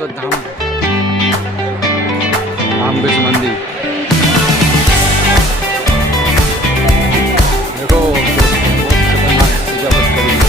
शाश्वत धाम रामकृष्ण मंदिर। देखो बहुत खतरनाक सजावट करी है।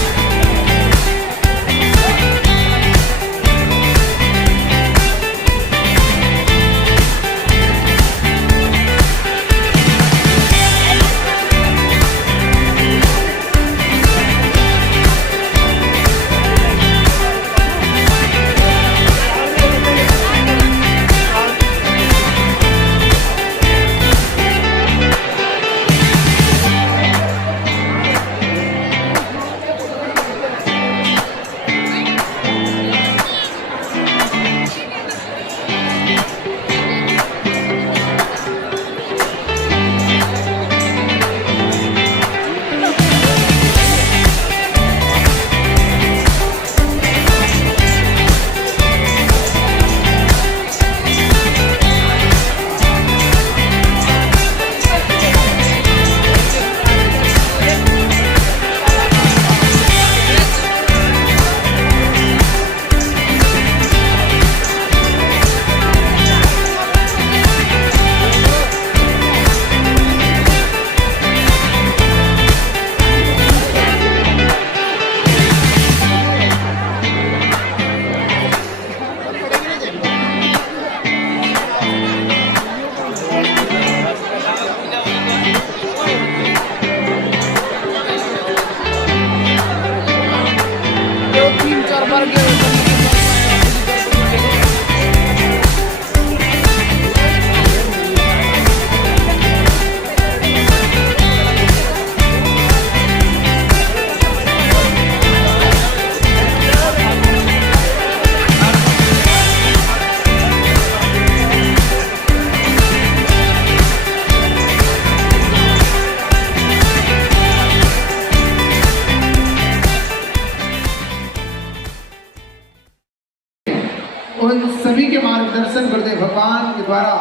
उन सभी के मार्गदर्शन गुरुदेव भगवान के द्वारा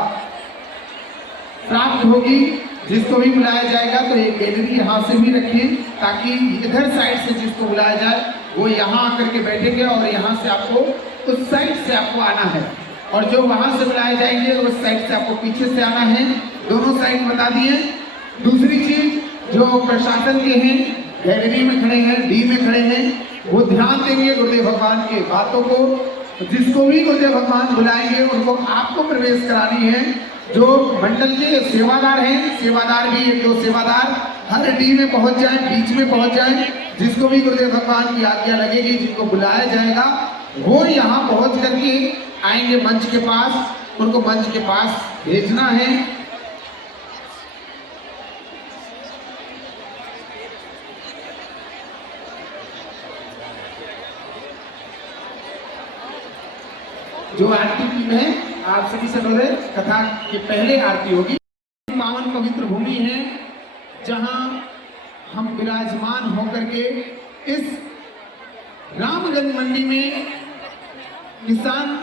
प्राप्त होगी। जिसको भी बुलाया जाएगा तो एक गैलरी यहाँ से भी रखें, ताकि इधर साइड से जिसको बुलाया जाए वो यहाँ आकर के बैठेंगे और यहाँ से आपको उस साइड से आपको आना है, और जो वहाँ से बुलाए जाएंगे उस साइड से आपको पीछे से आना है। दोनों साइड बता दिए। दूसरी चीज, जो प्रशासन के हैं, गैलरी में खड़े हैं, डी में खड़े हैं, वो ध्यान देंगे गुरुदेव भगवान के बातों को। जिसको भी गुरुदेव भगवान बुलाएंगे उनको आपको प्रवेश करानी है। जो मंडल के सेवादार हैं, सेवादार भी एक दो सेवादार हर डी में पहुंच जाएं, बीच में पहुंच जाएं। जिसको भी गुरुदेव भगवान की आज्ञा लगेगी, जिनको बुलाया जाएगा वो यहाँ पहुंच करके आएंगे मंच के पास, उनको मंच के पास भेजना है। जो आरती टीम है, आप सभी से बोले कथा की पहले आरती होगी। पावन पवित्र भूमि है जहां हम विराजमान होकर के इस रामगंज मंडी में किसान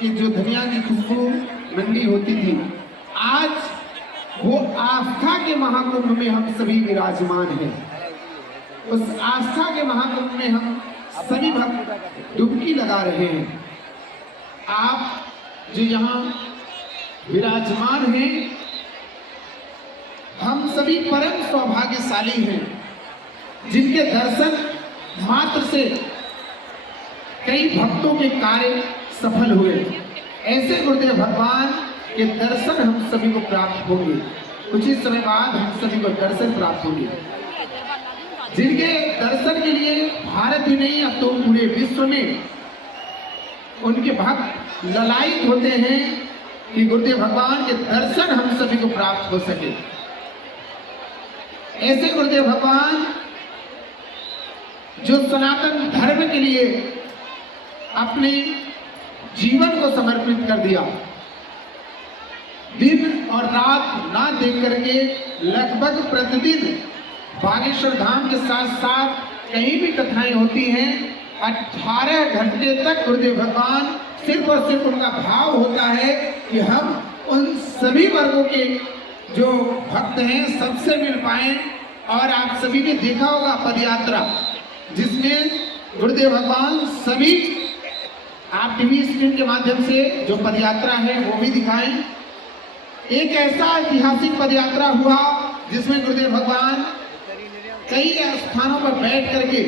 की जो धनिया की खुशबू मंडी होती थी, आज वो आस्था के महाकुंभ में हम सभी विराजमान हैं। उस आस्था के महाकुंभ में हम सभी भक्त डुबकी लगा रहे हैं। आप जो यहाँ विराजमान हैं, हम सभी परम सौभाग्यशाली हैं, जिनके दर्शन मात्र से कई भक्तों के कार्य सफल हुए। ऐसे गुरुदेव भगवान के दर्शन हम सभी को प्राप्त होंगे। कुछ ही समय बाद हम सभी को दर्शन प्राप्त होंगे, जिनके दर्शन के लिए भारत ही नहीं अब तो पूरे विश्व में उनके भक्त ललायित होते हैं कि गुरुदेव भगवान के दर्शन हम सभी को प्राप्त हो सके। ऐसे गुरुदेव भगवान जो सनातन धर्म के लिए अपने जीवन को समर्पित कर दिया, दिन और रात ना देख करके लगभग प्रतिदिन बागेश्वर धाम के साथ साथ कहीं भी कथाएं होती हैं, 18 घंटे तक गुरुदेव भगवान सिर्फ और सिर्फ उनका भाव होता है कि हम उन सभी वर्गों के जो भक्त हैं सबसे मिल पाए। और आप सभी ने देखा होगा पद यात्रा, जिसमें गुरुदेव भगवान सभी आप टीवी स्क्रीन के माध्यम से जो पदयात्रा है वो भी दिखाएं। एक ऐसा ऐतिहासिक पदयात्रा हुआ जिसमें गुरुदेव भगवान कई स्थानों पर बैठ करके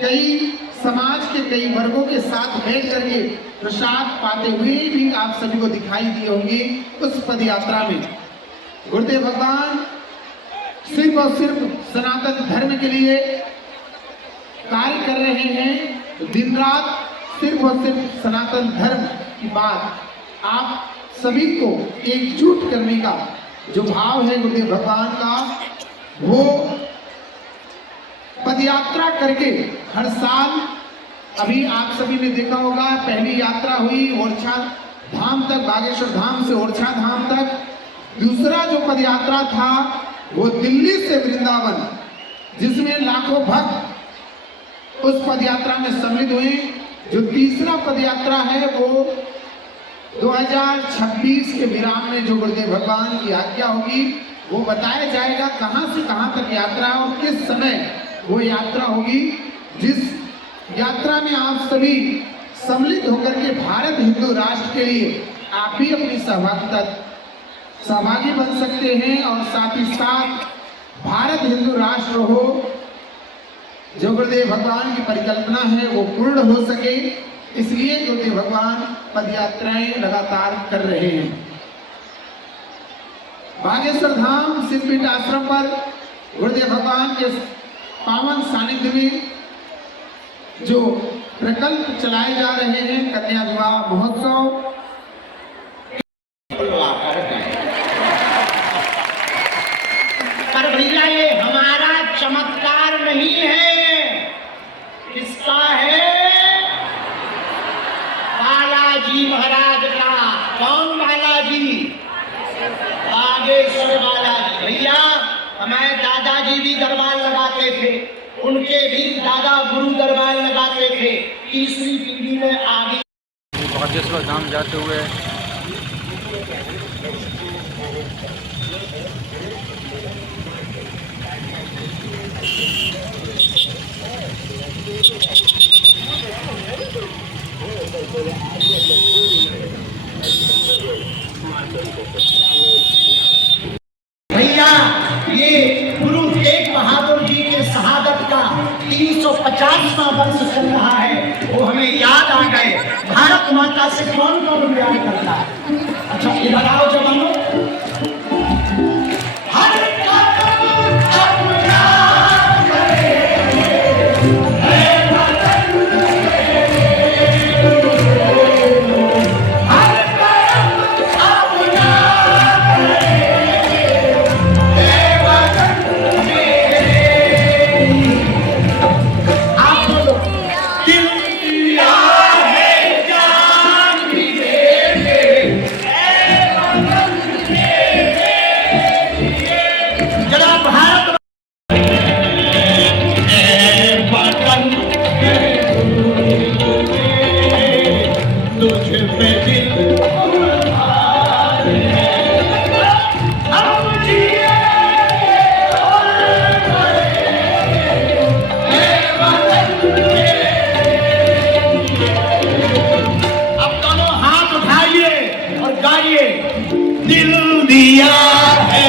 कई समाज के कई वर्गों के साथ बैठ करके प्रसाद पाते हुए भी आप सभी को दिखाई दिए होंगे। उस पदयात्रा में गुरुदेव भगवान सिर्फ और सिर्फ सनातन धर्म के लिए कार्य कर रहे हैं। दिन रात सिर्फ और सिर्फ सनातन धर्म की बात आप सभी को एकजुट करने का जो भाव है गुरुदेव भगवान का, वो पदयात्रा करके हर साल, अभी आप सभी ने देखा होगा, पहली यात्रा हुई ओरछा धाम तक, बागेश्वर धाम से ओरछा धाम तक। दूसरा जो पदयात्रा था वो दिल्ली से वृंदावन, जिसमें लाखों भक्त उस पदयात्रा में सम्मिलित हुए। जो तीसरा पदयात्रा है वो 2026 के विराम में जो गुरुदेव भगवान की आज्ञा होगी वो बताया जाएगा कहां से कहां तक यात्रा और किस समय वो यात्रा होगी। जिस यात्रा में आप सभी सम्मिलित होकर के भारत हिंदू राष्ट्र के लिए आप भी अपनी सहभागी बन सकते हैं और साथ ही साथ भारत हिंदू राष्ट्र हो, जो गुरुदेव भगवान की परिकल्पना है वो पूर्ण हो सके, इसलिए गुरुदेव भगवान पदयात्राएं लगातार कर रहे हैं। बागेश्वर धाम सिद्धपीठ आश्रम पर गुरुदेव भगवान के पावन सानिध्य में जो प्रकल्प चलाए जा रहे हैं, कन्या विवाह महोत्सव, पर भैया ये हमारा चमत्कार नहीं है, किसका है? बालाजी महाराज का। कौन बालाजी? बागेश्वर बालाजी। भैया हमारे दादाजी भी दरबार लगाते थे, उनके भी दादा गुरु दरबार लगाते थे। तीसरी पीढ़ी में आगे बागेश्वर धाम जाते हुए भैया ये गुरु तेग बहादुर जी के शहादत का 350वां वर्ष चल रहा है, वो हमें याद आ गए। भारत माता से कौन कौन प्यार करता है? अच्छा इधर आओ जवानों। दिल दिया है